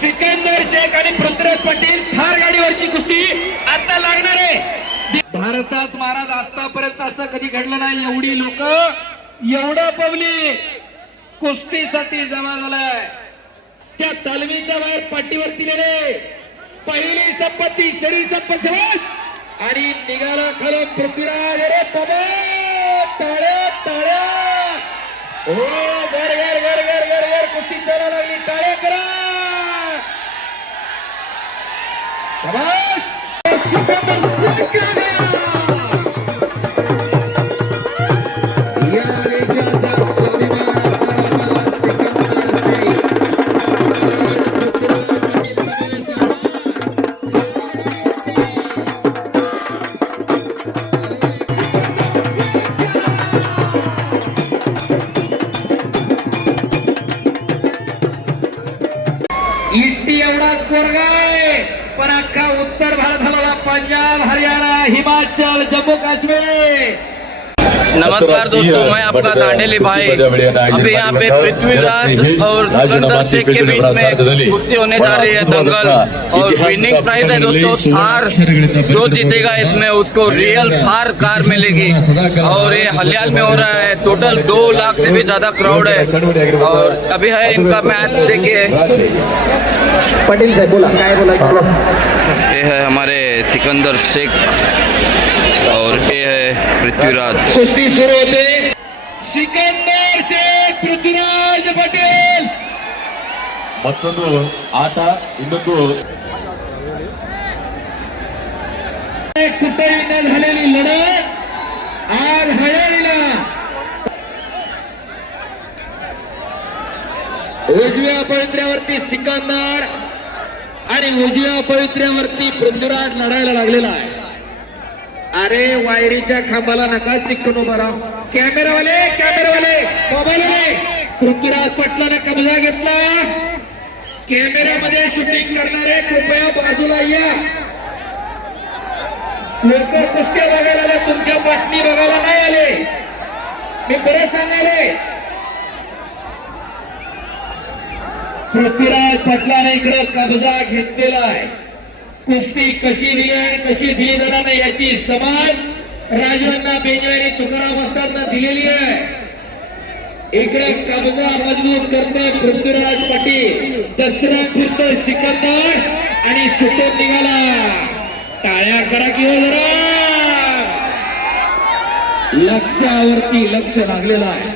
सिकंदर शेख आणि पृथ्वीराज पाटील थार गाडीवरची कुस्ती आता लागणार आहे। भारतात महाराज आतापर्यंत असं कधी घडलं नाही, एवढी लोक एवढं पब्लिक कुस्तीसाठी जमा झालाय। त्या तालमीच्या बाहेर पाठीवरती लिहिले पहिली संपत्ती शरीर संपत्ती आणि निघाला खालून पृथ्वीराज। अरे बाबा टाळ्या टाळ्या, हो घर घर घर घर घर घर कुस्ती चालायला लागली, टाळ्या करा शाबास। इट्टी एवढाच पोरगा आहे, पण अख्खा उत्तर भारत हलवला, पंजाब हरियाणा हिमाचल जम्मू काश्मीर। नमस्कार दोस्तों, मैं आपका दांडेली भाई। अभी यहाँ पे पृथ्वीराज और सिकंदर शेख के बीच में कुश्ती होने जा रही है, दंगल। और विनिंग प्राइस है दोस्तों थार। जो जीतेगा इसमें उसको रियल थार कार मिलेगी। और ये हलियाल में हो रहा है, टोटल 2 लाख से भी ज्यादा क्राउड है। और अभी है इनका मैच, देखिए पाटील साहेब बोला काय बोला। ये है हमारे सिकंदर शेख और ये है पृथ्वीराज। कुस्ती सुरू होते, सिकंदर शेख पृथ्वीराज पटेल। ಮತ್ತೊಂದು ಆಟ ಇನ್ನೊಂದು कुठेही न झालेली लढत आज हरियाणीला उजव्या पवित्र्यावरती सिकंदर आणि उजव्या पवित्र्यावरती पृथ्वीराज लढायला लागलेला आहे। अरे वायरीच्या खांबाला नका चिकटून उभा राहा, कॅमेरावाले मोबाईलवाले। पृथ्वीराज पाटलाने कब्जा घेतला, कॅमेऱ्यामध्ये शूटिंग करणारे कृपया बाजूला या। लोक कुस्त्या बघायला आले, तुमच्या बातमी बघायला नाही आले, मी परत सांगाले। पृथ्वीराज पाटलाने इकडे कब्जा घेतलेला आहे। कुस्ती कशी दिली आणि कशी दिली जाणार नाही याची समज राजांना बेंजे आणि तुकाराम असताना दिलेली आहे। इकडे कब्जा मजबूत करतोय पृथ्वीराज पाटील, दसरा फिरतोय सिकंदर आणि सुटून निघाला। टाळ्या करा की हो जरा, लक्षावरती लक्ष लागलेलं आहे,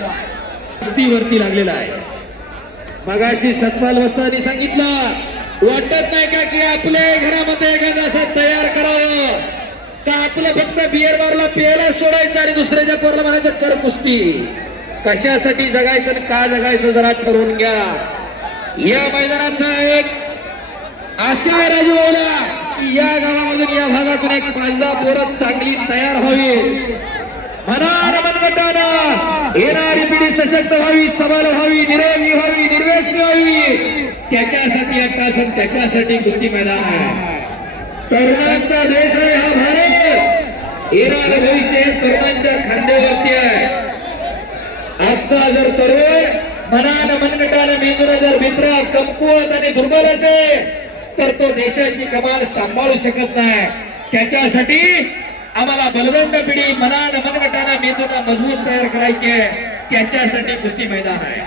कुस्तीवरती लागलेला आहे। मगाशी सतपाल वस्तानी सांगितलं, वाटत नाही का की आपल्या घरामध्ये एखादा असं तयार करावं का आपलं फक्त बियर बारला प्यायला सोडायचं आणि दुसऱ्याच्या पोराला म्हणायचं कर कुस्ती। कशासाठी जगायचं आणि का जगायचं जरा ठरवून घ्या। या मैदानाचा एक आशा आहे राजूभाऊला की या गावामधून या भागातून एक 5-10 पोरं चांगली तयार व्हावी, मनानं मनगटानं येणारी पिढी सशक्त व्हावी, सबल व्हावी, निरोगी व्हावी, निर्व्यसनी व्हावी। त्याच्यासाठी अट्टासन, त्याच्यासाठी कुस्ती मैदान आहे। तरुणांचा देश आहे हा भारत, येणारं भविष्य तरुणांच्या खांद्यावरती आहे। आता जर तरुण मनानं मनगटानं मेंदूनं जर मित्र कमकुवत आणि दुर्बल असेल तर तो देशाची कमाल सांभाळू शकत नाही। त्याच्यासाठी आम्हाला बलवंत पिढी मनानं मनगटानं मेंदूनं मजबूत तयार करायची आहे, त्याच्यासाठी कुस्ती मैदान आहे।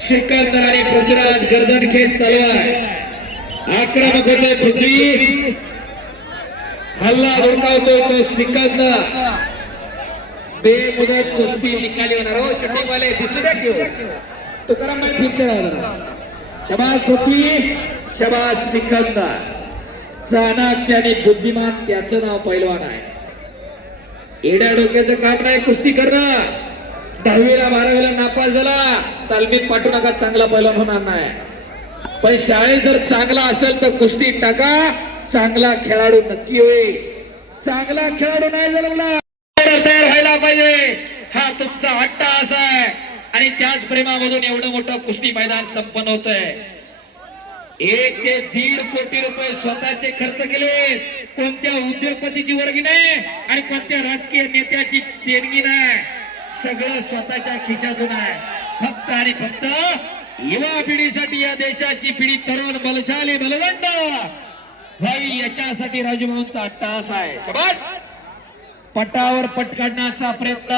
सिकंदर आणि पृथ्वीराज गर्दन खेच चालू आहे, आक्रमक होतोय पृथ्वी, हल्ला धुडकावतोय तो सिकंदर। बेमुदत कुस्ती निकाली होणार हो, शूटिंग वाले दिसू द्या की हो, तुकाराम माहिती फिरते राहणार। शबाज पृथ्वी, शबाज सिकंदर। चाणाक्ष आणि बुद्धिमान त्याचं नाव पैलवान आहे। एड्या डोक्याचं काम नाही कुस्ती करणं। 10वीला 12वीला नापास झाला तालमीत पाठवू नका, चांगला पैलवान होणार नाही। पण शाळेत जर चांगला असेल तर कुस्ती टाका, चांगला खेळाडू नक्की होईल। चांगला खेळाडू नाही जन्मला तयार व्हायला पाहिजे, हा तुमचा हट्ट असा आहे। आणि त्याच प्रेमामधून एवढं मोठं कुस्ती मैदान संपन्न होतंय। 1 ते 1.5 कोटी रुपये स्वतःचे खर्च केले, कोणत्या उद्योगपतीची वर्गी नाही आणि कोणत्या राजकीय नेत्याची देणगी नाही, सगळं स्वतःच्या खिशातून आहे। फक्त आणि फक्त युवा पिढीसाठी, या देशाची पिढी तरुण बलशाली बलवंत भाई, याच्यासाठी राजूभाऊंचा अट्टहास आहे. शाबास. पटावर पट काढण्याचा प्रयत्न,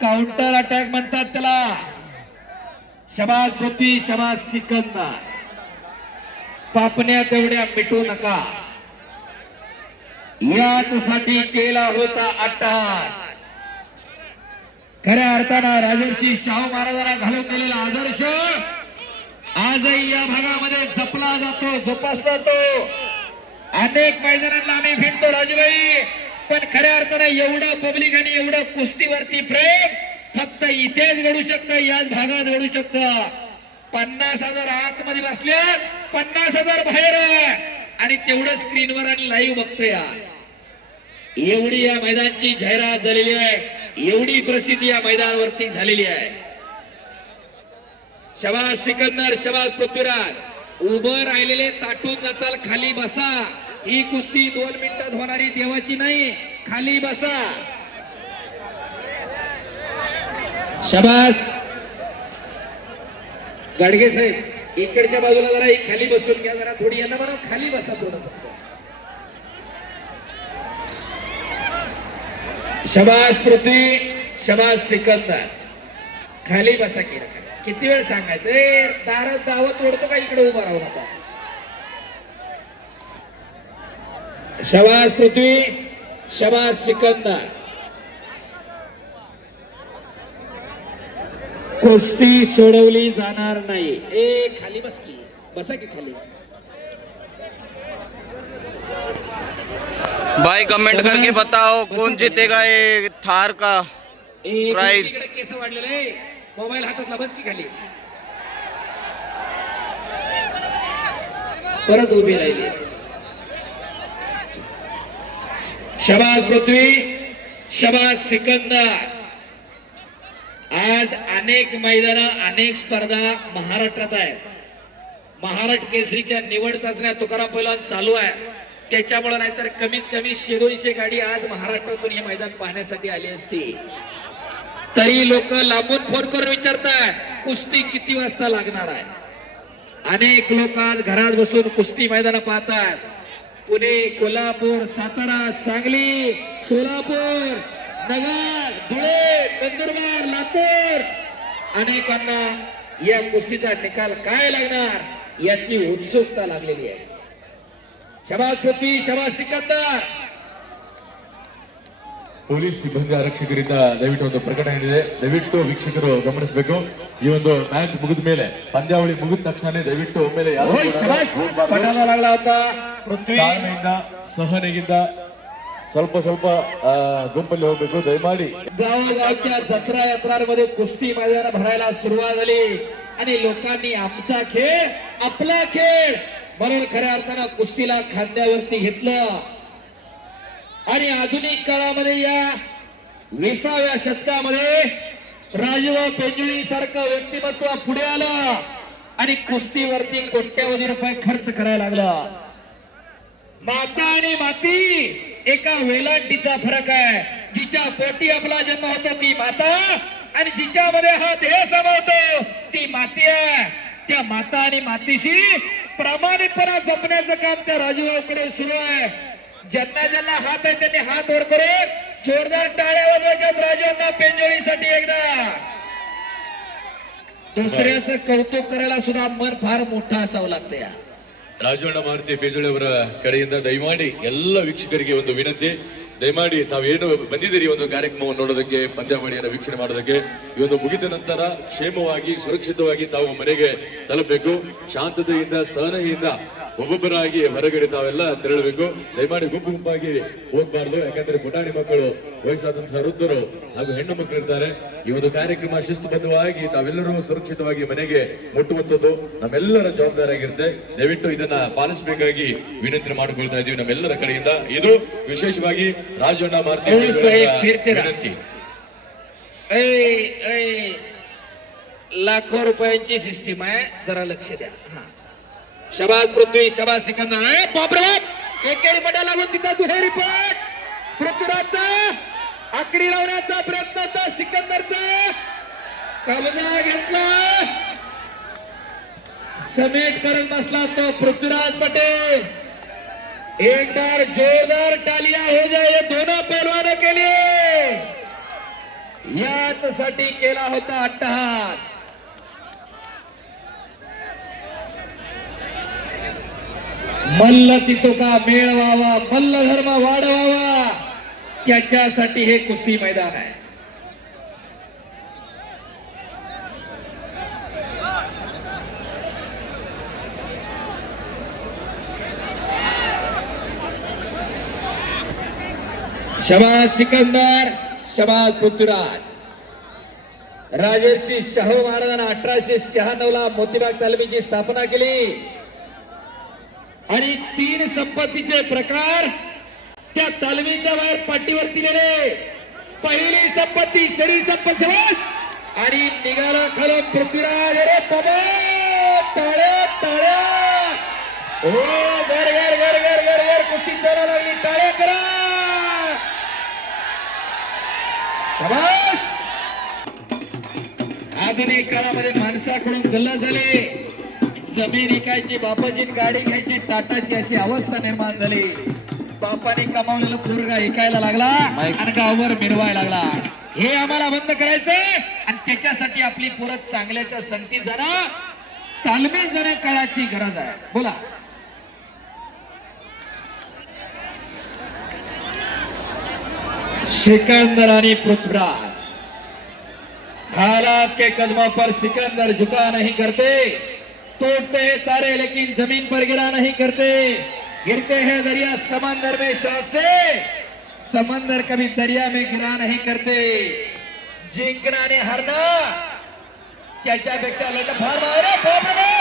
काउंटर अटॅक म्हणतात त्याला. शाबास पृथ्वी, शाबास सिकंदर. पापण्या तेवढ्या मिटू नका, याच साठी केला होता अट्टहास. खऱ्या अर्थानं राजर्षी शाहू महाराजांना घालून दिलेला आदर्श आजही या भागामध्ये जपला जातो, जोपासला जातो. अनेक मैदानांना आम्ही भेटतो राजूभाई, पण खऱ्या अर्थानं एवढं पब्लिक आणि एवढं कुस्तीवरती प्रेम फक्त इथेच घडू शकतं, याच भागात घडू शकतं. 50,000 आतमध्ये बसल्या, 50,000 बाहेर, आणि तेवढं स्क्रीनवर आणि लाईव्ह बघतोय. एवढी या मैदानाची जाहिरात झालेली आहे, एवढी प्रसिद्धी या मैदानावरती झालेली आहे. शाबास सिकंदर, शाबास पृथ्वीराज. उभं राहिलेले ताटून जाताल, खाली बसा. ही कुस्ती 2 मिनिटात होणारी देवाची नाही, खाली बसा. शाबास. गाडगे साहेब इकडच्या बाजूला जरा खाली बसून घ्या, जरा थोडी यांना म्हणा खाली बसा थोडं. शाबास पृथ्वी, शाबास सिकंदर. खाली बसा. किती वेळ सांगायचं, दावत ओढतो का इकडे उभा राहून आता. शाबास पृथ्वी, शाबास सिकंदर. कुस्ती सोडवली जाणार नाही. खाली बस की, बसा की खाली. भाई कमेंट करके बताओ कौन जीतेगा ये थार का प्राइज. केस वाढलेले, मोबाईल हातातला, बस की खाली. परत उभी राहिली. शाबास पृथ्वी, शाबास सिकंदर. आज अनेक मैदान, अनेक स्पर्धा महाराष्ट्रात आहेत. महाराष्ट्र केसरीच्या निवड चाचण्या तुकाराम पैलवान चालू आहे, त्याच्यामुळे नाहीतर कमीत कमी 100-200 गाडी आज महाराष्ट्रातून हे मैदान पाहण्यासाठी आली असती. तरी लोक लांबून फोन करून विचारतात कुस्ती किती वाजता लागणार आहे. अनेक लोक आज घरात बसून कुस्ती मैदान पाहतात. पुणे, कोल्हापूर, सातारा, सांगली, सोलापूर, नगर, धुळे, नंदुरबार, लातूर, अनेकांना या कुस्तीचा निकाल काय लागणार याची उत्सुकता लागलेली आहे. शाबास पृथ्वी, शाबास सिकಂದರ್. ಪೊಲೀಸ್ ಸಿಬ್ಬಂದಿ ಆರಕ್ಷಕರಿಂದ ದಯವಿಟ್ಟು ಒಂದು ಪ್ರಕಟಣೆ ಇದೆ, ದಯವಿಟ್ಟು ವೀಕ್ಷಕರು ಗಮನಿಸಬೇಕು. ಈ ಒಂದು ಮ್ಯಾಚ್ ಮುಗಿದ ಮೇಲೆ, ಪಂದ್ಯಾವಳಿ ಮುಗಿದ ತಕ್ಷಣ ದಯವಿಟ್ಟು ಒಮ್ಮೆಲೆ ತಾಳ್ಮೆಯಿಂದ ಸಹನೆಯಿಂದ ಸ್ವಲ್ಪ ಗುಂಪಲ್ಲಿ ಹೋಗ್ಬೇಕು ದಯಮಾಡಿ. गावोगावच्या जत्रा यात्रांमध्ये कुस्ती मैदान भरायला सुरुवात झाली आणि लोकांनी आमचा खेळ, आपला खेळ म्हणून खऱ्या अर्थानं कुस्तीला खांद्यावरती घेतलं. आणि आधुनिक काळामध्ये या 20व्या शतकामध्ये राजूभाऊ पेंजुळी सारखं व्यक्तिमत्व पुढे आलं आणि कुस्तीवरती कोट्यवधी रुपये खर्च करायला लागला. माता आणि माती एका वेलांटीचा फरक आहे. जिच्या पोटी आपला जन्म होतो ती माता, आणि जिच्यामध्ये हा देह समावतो ती माती आहे. त्या माता आणि मातीशी प्रामाणिकपणा जपण्याचं काम त्या राजूभाऊकडे सुरू आहे. ज्यांना ज्यांना हात आहे त्यांनी हात वर करून जोरदार टाळ्या वाजवायच्यात राजूंना पेंजुळीसाठी. एकदा दुसऱ्याचं कौतुक करायला सुद्धा मन फार मोठं असावं लागतं. या ರಾಜಣ್ಣ ಮಾರುತಿ ಪೇಜುಳಿ ಅವರ ಕಡೆಯಿಂದ ದಯಮಾಡಿ ಎಲ್ಲ ವೀಕ್ಷಕರಿಗೆ ಒಂದು ವಿನಂತಿ, ದಯಮಾಡಿ ತಾವೇನು ಬಂದಿದ್ದೀರಿ ಒಂದು ಕಾರ್ಯಕ್ರಮವನ್ನು ನೋಡೋದಕ್ಕೆ, ಪಂದ್ಯಾವಳಿಯನ್ನು ವೀಕ್ಷಣೆ ಮಾಡೋದಕ್ಕೆ, ಈ ಒಂದು ಮುಗಿದ ನಂತರ ಕ್ಷೇಮವಾಗಿ ಸುರಕ್ಷಿತವಾಗಿ ತಾವು ಮನೆಗೆ ತಲುಪಬೇಕು. ಶಾಂತತೆಯಿಂದ ಸಹನೆಯಿಂದ ಒಬ್ಬೊಬ್ಬರಾಗಿ ಹೊರಗಡೆ ತಾವೆಲ್ಲ ತೆರಳಬೇಕು. ದಯಮಾಡಿ ಗುಂಪಾಗಿ ಹೋಗ್ಬಾರ್ದು, ಯಾಕಂದ್ರೆ ಪುಟಾಣಿ ಮಕ್ಕಳು, ವಯಸ್ಸಾದಂತಹ ವೃದ್ಧರು ಹಾಗೂ ಹೆಣ್ಣು ಮಕ್ಕಳು ಇರ್ತಾರೆ. ಈ ಒಂದು ಕಾರ್ಯಕ್ರಮ ಶಿಸ್ತುಬದ್ಧವಾಗಿ ತಾವೆಲ್ಲರೂ ಸುರಕ್ಷಿತವಾಗಿ ಮನೆಗೆ ಮುಟ್ಟುವಂಥದ್ದು ನಮ್ಮೆಲ್ಲರ ಜವಾಬ್ದಾರಿಯಾಗಿರುತ್ತೆ. ದಯವಿಟ್ಟು ಇದನ್ನ ಪಾಲಿಸಬೇಕಾಗಿ ವಿನಂತಿ ಮಾಡಿಕೊಳ್ತಾ ಇದೀವಿ ನಮ್ಮೆಲ್ಲರ ಕಡೆಯಿಂದ. ಇದು ವಿಶೇಷವಾಗಿ ರಾಜಣ್ಣ ಮಾರುತಿ ವಿನಂತಿ. लाखो रुपयांची सिस्टीम आहे, जरा लक्ष द्या. शाबास पृथ्वी, शाबास सिकंदर. बापरे बाप, एकेरी पटा लागून तिथं दुहेरी पट. पृथ्वीराजचा आकडी लावण्याचा प्रयत्न होता, सिकंदरचा कब्जा घेतला. समेट करत बसला तो पृथ्वीराज पटेल. एक बार जोरदार तालियां हो जाए दोनों पहलवानों के लिए. याच साठी केला होता अट्टहास. मल्ल तितुका मेळ व्हावा, मल्ल धर्म वाढवावा, त्याच्यासाठी हे कुस्ती मैदान आहे. शबाज सिकंदर, शबाज पृथ्वीराज. राजर्षी शाहू महाराजांना 1896 ला मोतीबाग तालमीची स्थापना केली आणि 3 संपत्तीचे प्रकार त्या तालमीच्या बाहेर पाठीवरती दिले. पहिली संपत्ती शरीर संपत्ती आणि निघाला खालून पृथ्वीराज. अरे बाबा, टाळ्या टाळ्या. हो, घर घर घर घर घर घर कुस्ती चालू लागली. टाळ्या करा. शाबास. आधुनिक काळामध्ये माणसाकडून गल्ला झाले. जमीन विकायची, बापाची गाडी घ्यायची, टाटाची अशी अवस्था निर्माण झाली. बापाने कमावलेला पोरगा ऐकायला लागला आणि गावभर मिरवायला लागला. हे आम्हाला बंद करायचंय आणि त्याच्यासाठी आपली पोरं चांगल्याच्या संगती जाणं, तालमी जाण्या काळाची गरज आहे. बोला. सिकंदर आणि पृथ्वीराज. हालात के कदमों पर सिकंदर झुका नहीं करते. टूटते हैं तारे लेकिन जमीन पर गिरा नहीं करते. गिरते हैं दरिया समंदर में शौक से, समंदर कभी दरिया में गिरा नहीं करते. जिंकणं आणि हरणं त्याच्यापेक्षा लढणं फार मारे.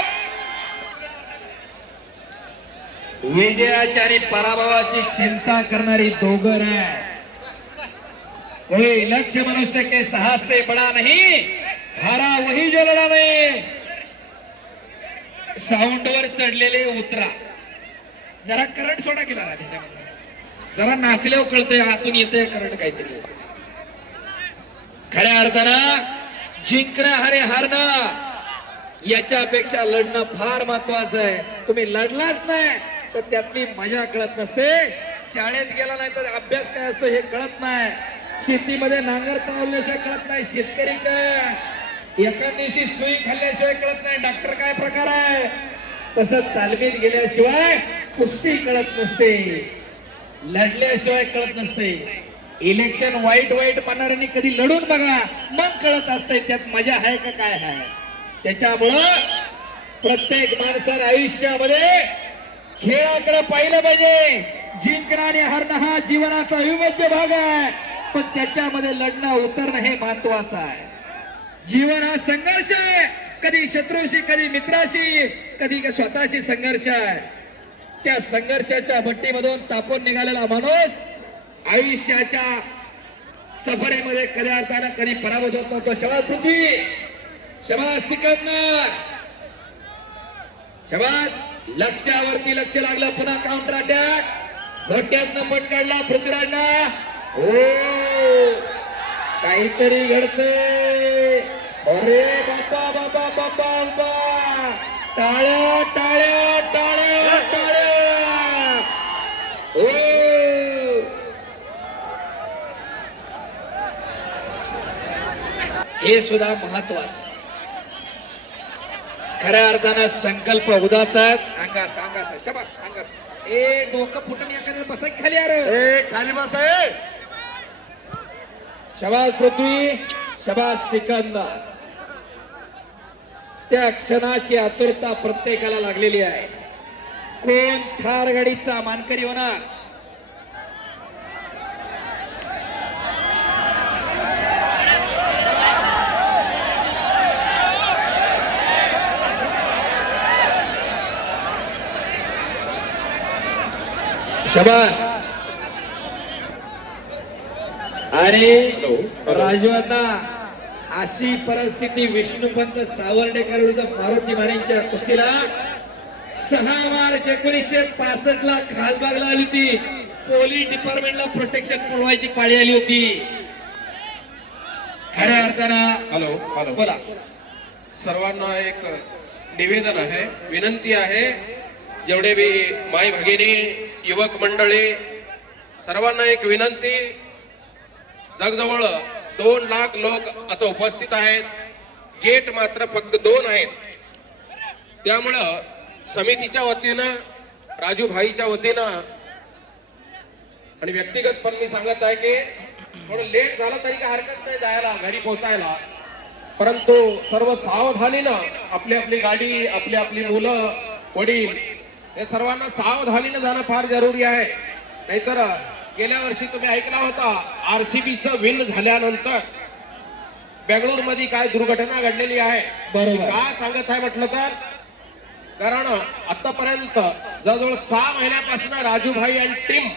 विजयाची आणि पराभवाची चिंता करणारी दोघं आहे. कोई लक्ष्य मनुष्य के साहस से बड़ा नहीं, हारा वही जो लढा नाही. साऊंडवर चढलेले उतरा. जरा करंट सोडा केला त्याच्यामध्ये. जरा नाचल्यावर कळतंय हातून येतंय करंट काहीतरी. खऱ्या अर्थानं जिंकणं आणि हारणं याच्यापेक्षा लढणं फार महत्वाचं आहे. तुम्ही लढलाच नाही तर त्यातली मजा कळत नसते. शाळेत गेला नाही तर अभ्यास काय असतो हे कळत नाही. शेतीमध्ये नांगर चालवल्याशिवाय कळत नाही शेतकरी काय. एका दिवशी सुई खाल्ल्याशिवाय कळत नाही डॉक्टर काय प्रकार आहे. तसंच तालमीत गेल्याशिवाय कुस्ती कळत नसते, लढल्याशिवाय कळत नसते. इलेक्शन वाईट वाईट म्हणणाऱ्यांनी कधी लढून बघा, मग कळत असतंय त्यात मजा आहे का काय आहे. त्याच्यामुळं प्रत्येक माणसाने आयुष्यामध्ये खेळाकडे पाहिलं पाहिजे. जिंकणं आणि हरणं हा जीवनाचा अविभाज्य भाग आहे, पण त्याच्यामध्ये लढणं उतरणं हे महत्वाचं आहे. जीवन हा संघर्ष आहे. कधी शत्रूशी, कधी मित्राशी, कधी स्वतःशी संघर्ष आहे. त्या संघर्षाच्या भट्टीमधून तापून निघालेला माणूस आयुष्याच्या सफरेमध्ये कधी अर्थानं कधी पराभूत होत नव्हतो. शबास पृथ्वी, शबास सिकंदर, शबास. लक्ष्यावरती लक्ष लागलं. पुन्हा काउंटर अटॅक. घोट्यातनं पट काढला पृथ्वीराजनं. हो, काहीतरी घडतंय. अरे बाबा बाबा बाबा बाबा. टाळ्या टाळ्या टाळ्या टाळ्या. हो, हे सुद्धा महत्वाचं. खऱ्या अर्थानं संकल्प उदातात. अंगास अंगास शबास अंगास. ए डोकं फुटून एखाद्या बसाय खाली. अरे खाली बस आहे. शबास पृथ्वी, शबास सिकंदर. त्या क्षणाची आतुरता प्रत्येकाला लागलेली आहे. कोण थार गाडीचा मानकरी होणार. शबास. आणि राजवांना अशी परिस्थिती विष्णुपंत सावर्डेकर विरुद्ध मारुती मानेंच्या कुस्तीला 6 मार्च 1965 ला खासबागला आली होती. पोलीस डिपार्टमेंटला प्रोटेक्शन पुरवायची पाळी आली होती. खऱ्या अर्थानं हॅलो हॅलो बोला. सर्वांना एक निवेदन आहे, विनंती आहे, जेवढे बी माई भगिनी, युवक मंडळी, सर्वांना एक विनंती, जगजवळ 2 लाख लोक आता उपस्थित आहेत. गेट मात्र फक्त 2 आहेत. त्यामुळं समितीच्या वतीनं, राजूभाईच्या वतीनं आणि व्यक्तिगत पण मी सांगत आहे की थोडं लेट झालं तरी काही हरकत नाही जायला, घरी पोहोचायला, परंतु सर्व सावधानीनं आपली आपली गाडी, आपली आपली मुलं, वडील हे सर्वांना सावधानीनं जाणं फार जरुरी आहे. नाहीतर गेल्या वर्षी तुम्ही ऐकला होता RCBचं विन झाल्यानंतर बेंगळूर मध्ये काय दुर्घटना घडलेली आहे. बरोबर. का सांगत आहे म्हटलं तर, कारण आतापर्यंत जवळजवळ 6 महिन्यापासून राजूभाई आणि टीम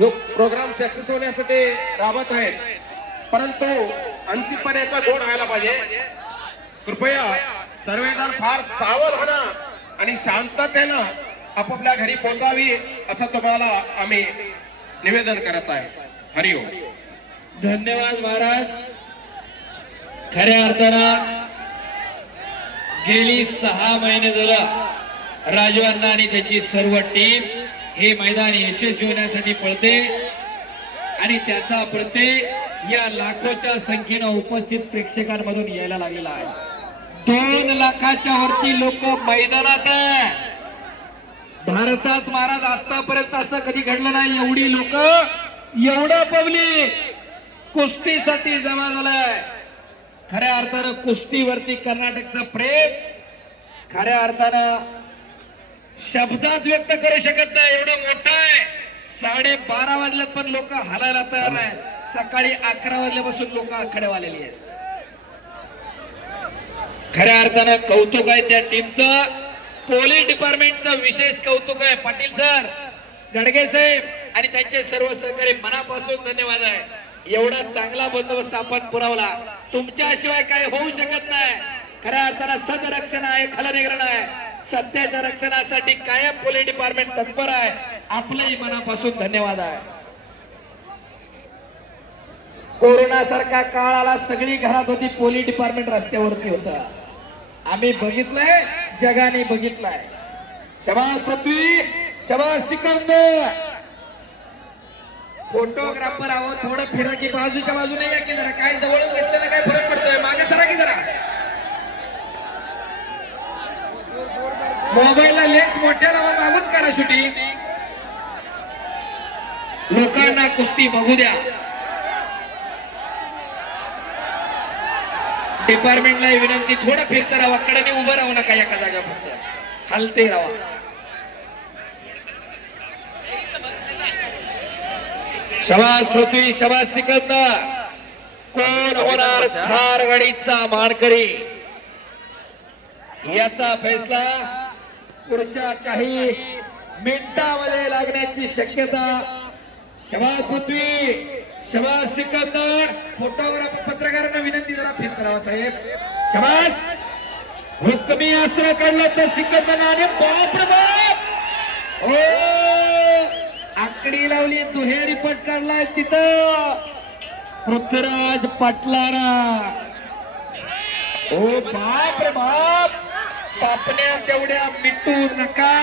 जो प्रोग्राम सक्सेस होण्यासाठी राबत आहेत, परंतु अंतिमपणे याचा गोड व्हायला पाहिजे. कृपया सर्वजण फार सावधान आणि शांततेनं आपापल्या घरी पोहोचावी असं तुम्हाला आम्ही निवेदन करत आहे. हरिओम. धन्यवाद महाराज. खऱ्या अर्थानं गेली 6 महिने झालं राजू अण्णा आणि त्यांची सर्व टीम हे मैदान यशस्वी होण्यासाठी पळते आणि त्याचा प्रत्यय या लाखोच्या संख्येनं उपस्थित प्रेक्षकांमधून यायला लागलेला आहे. 2 लाखाच्या वरती लोक मैदानात आहे. भारतात महाराज आतापर्यंत असं कधी घडलं नाही. एवढी लोक, एवढं पब्लिक कुस्तीसाठी जमा झालाय. खऱ्या अर्थानं कुस्तीवरती कर्नाटकचं प्रेम खऱ्या अर्थानं शब्दात व्यक्त करू शकत नाही, एवढं मोठं आहे. 12:30 वाजल्यात पण लोक हलायला तयार नाही. सकाळी 11 वाजल्यापासून लोक आखडे आलेली आहेत. खऱ्या अर्थानं कौतुक आहे त्या टीमचं. पोलीस डिपार्टमेंटचं विशेष कौतुक आहे. पाटील सर, गडगे साहेब आणि त्यांचे सर्व सहकारी मनापासून धन्यवाद आहे. एवढा चांगला बंदोबस्त आपण पुरवला. तुमच्याशिवाय काय होऊ शकत नाही. खऱ्या अर्थानं सदरक्षण आहे, खलनिग्रहण आहे. सत्याच्या रक्षणासाठी कायम पोलीस डिपार्टमेंट तत्पर आहे. आपलंही मनापासून धन्यवाद आहे. कोरोना सारखा काळ आला, सगळी घरात होती, पोलीस डिपार्टमेंट रस्त्यावरती होता. आम्ही बघितलंय, जगाने बघितलंय. शबास पृथ्वी, शबास सिकंदर. फोटोग्राफर आहो, थोडं फिरा की बाजूच्या बाजूने या की जरा. काय जवळून घेतलेला काय फरक पडतोय? मागे सरा की जरा. मोबाईलला लेन्स मोठ्या राहून मागून करा शूटिंग. लोकांना कुस्ती बघू द्या. डिपार्टमेंटला विनंती, थोडं फिरता राहा, कडेने उभं राहू नका एका जागा, फक्त हलते राहा. शबास पृथ्वी, शबास सिकंदर. कोण होणार थार गाडीचा मानकरी याचा फैसला पुढच्या काही मिनिटांमध्ये लागण्याची शक्यता. शबास पृथ्वी, शबास सिकंदर. फोटोग्राफर पत्रकारांना विनंती, जरा फिरत राहा साहेब. शबास. हुकमी असं काढलं तर सिकंदर. बाप रे बाप, ओ आकडी लावली, दुहेरी पट काढलाय तिथं पृथ्वीराज पाटलारा. ओ बाप रे बाप, पापण्या तेवढ्या मिटू नका,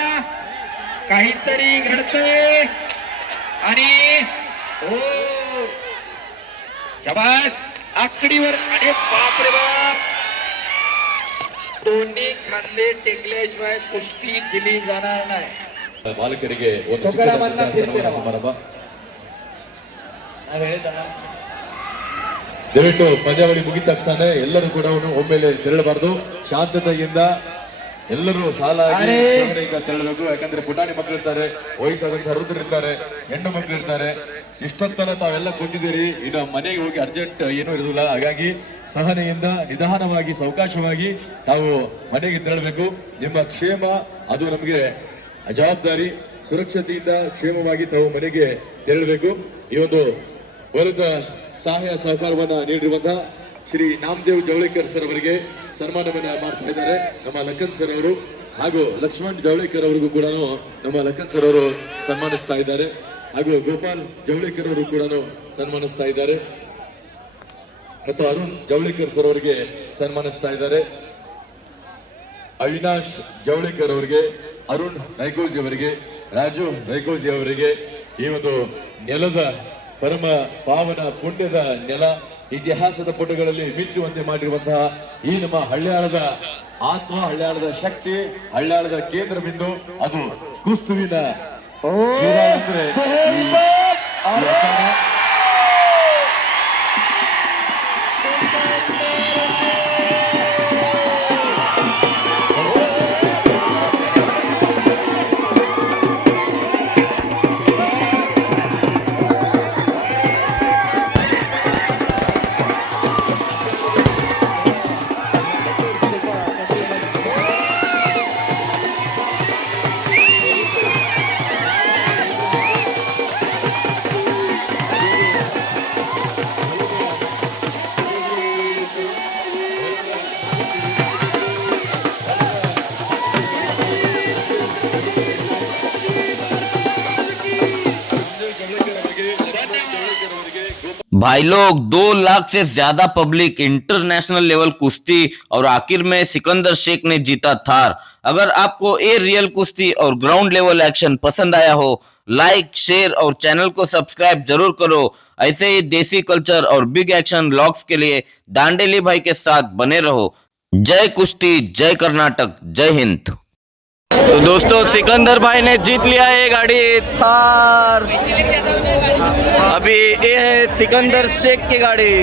काहीतरी घडतंय. आणि ओ शबास, आकडीवर. अरे बाप रे बाप, दोन्ही खांदे टेकल्याशिवाय कुस्ती दिली जाणार नाही. ಮಾಲಕರಿಗೆ ಒಂದು ತುಕಾರಾಮನ್ನ ಸನ್ಮಾನ ಸಮಾರಂಭ. ದಯವಿಟ್ಟು ಪಂದ್ಯಾವಳಿ ಮುಗಿದ ತಕ್ಷಣ ಎಲ್ಲರೂ ಕೂಡ ಒಮ್ಮೆಲೆ ತೆರಳಬಾರದು. ಶಾಂತತೆಯಿಂದ ಎಲ್ಲರೂ ಸಾಲಾಗಿ ಈಗ ತೆರಳಬೇಕು. ಯಾಕಂದ್ರೆ ಪುಟಾಣಿ ಮಕ್ಕಳು ಇರ್ತಾರೆ, ವಯಸ್ಸಾದಂತ ವೃದ್ಧರು ಇರ್ತಾರೆ, ಹೆಣ್ಣು ಮಕ್ಕಳು ಇರ್ತಾರೆ. ಇಷ್ಟೊತ್ತನ ತಾವೆಲ್ಲ ಕೂತಿದ್ದೀರಿ, ಇನ್ನು ಮನೆಗೆ ಹೋಗಿ ಅರ್ಜೆಂಟ್ ಏನೂ ಇರುವುದಿಲ್ಲ. ಹಾಗಾಗಿ ಸಹನೆಯಿಂದ ನಿಧಾನವಾಗಿ ಸಾವಕಾಶವಾಗಿ ತಾವು ಮನೆಗೆ ತೆರಳಬೇಕು. ನಿಮ್ಮ ಕ್ಷೇಮ ಅದು ನಮಗೆ ಜವಾಬ್ದಾರಿ. ಸುರಕ್ಷತೆಯಿಂದ ಕ್ಷೇಮವಾಗಿ ತಾವು ಮನೆಗೆ ತೆರಳಬೇಕು. ಈ ಒಂದು ವರದ ಸಹಾಯ ಸಹಕಾರವನ್ನ ನೀಡಿರುವಂತಹ ಶ್ರೀ ನಾಮದೇವ್ ಜವಳೇಕರ್ ಸರ್ ಅವರಿಗೆ ಸನ್ಮಾನವನ್ನ ಮಾಡ್ತಾ ಇದ್ದಾರೆ ನಮ್ಮ ಲಖನ್ ಸರ್ ಅವರು. ಹಾಗೂ ಲಕ್ಷ್ಮಣ್ ಜವಳೇಕರ್ ಅವರಿಗೂ ಕೂಡ ನಮ್ಮ ಲಖನ್ ಸರ್ ಅವರು ಸನ್ಮಾನಿಸ್ತಾ ಇದ್ದಾರೆ. ಹಾಗೂ ಗೋಪಾಲ್ ಜವಳೇಕರ್ ಅವರು ಕೂಡ ಸನ್ಮಾನಿಸ್ತಾ ಇದ್ದಾರೆ. ಮತ್ತು ಅರುಣ್ ಜವಳೇಕರ್ ಸರ್ ಅವರಿಗೆ ಸನ್ಮಾನಿಸ್ತಾ ಇದ್ದಾರೆ. ಅವಿನಾಶ್ ಜವಳಿಕರ್ ಅವರಿಗೆ, ಅರುಣ್ ನೈಕೋಜಿ ಅವರಿಗೆ, ರಾಜು ನೈಕೋಜಿ ಅವರಿಗೆ ಈ ಒಂದು ನೆಲದ ಪರಮ ಪಾವನ ಪುಣ್ಯದ ನೆಲ, ಇತಿಹಾಸದ ಪುಟಗಳಲ್ಲಿ ಮಿಂಚುವಂತೆ ಮಾಡಿರುವಂತಹ ಈ ನಮ್ಮ ಹಳ್ಯಾಳದ ಆತ್ಮ, ಹಳ್ಯಾಳದ ಶಕ್ತಿ, ಹಳ್ಯಾಳದ ಕೇಂದ್ರ ಬಿಂದು ಅದು ಕುಸ್ತುವಿನ ಶಿವ ಅಂದ್ರೆ ಈ ಅಖಾಡ. भाई लोग 2 लाख से ज्यादा पब्लिक, इंटरनेशनल लेवल कुश्ती और आखिर में सिकंदर शेख ने जीता थार। अगर आपको ये रियल कुश्ती और ग्राउंड लेवल एक्शन पसंद आया हो, लाइक शेयर और चैनल को सब्सक्राइब जरूर करो। ऐसे ही देसी कल्चर और बिग एक्शन व्लॉग्स के लिए दांडेली भाई के साथ बने रहो। जय कुश्ती, जय कर्नाटक, जय हिंद। तो दोस्तों सिकंदर भाई ने जीत लिया है गाड़ी थार। अभी ये है सिकंदर शेख की गाड़ी।